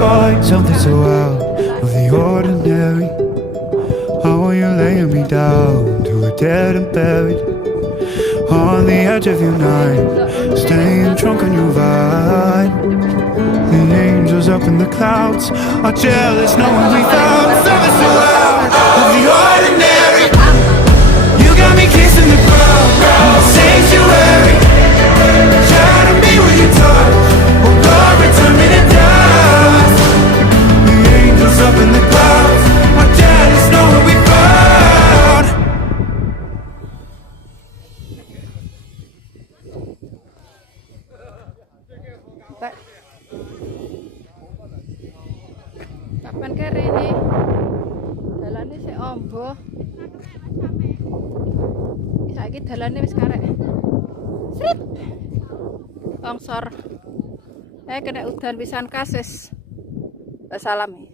find something so out of the ordinary. How are you laying me down to a dead and buried on the edge of your night, staying drunk on your vine. The angels up in the clouds are jealous knowing we found something so out of the ordinary. You got me kissing the ground, sanctuary. Shadow me with your touch, oh God, return me to dust. The angels up in the clouds are jealous knowing we found. Pak, kapan kere ini? Dalane sik ombo. Saiki dalane wis karek. Srit. Longsor. Kena udan pisan kasis. Wassalam.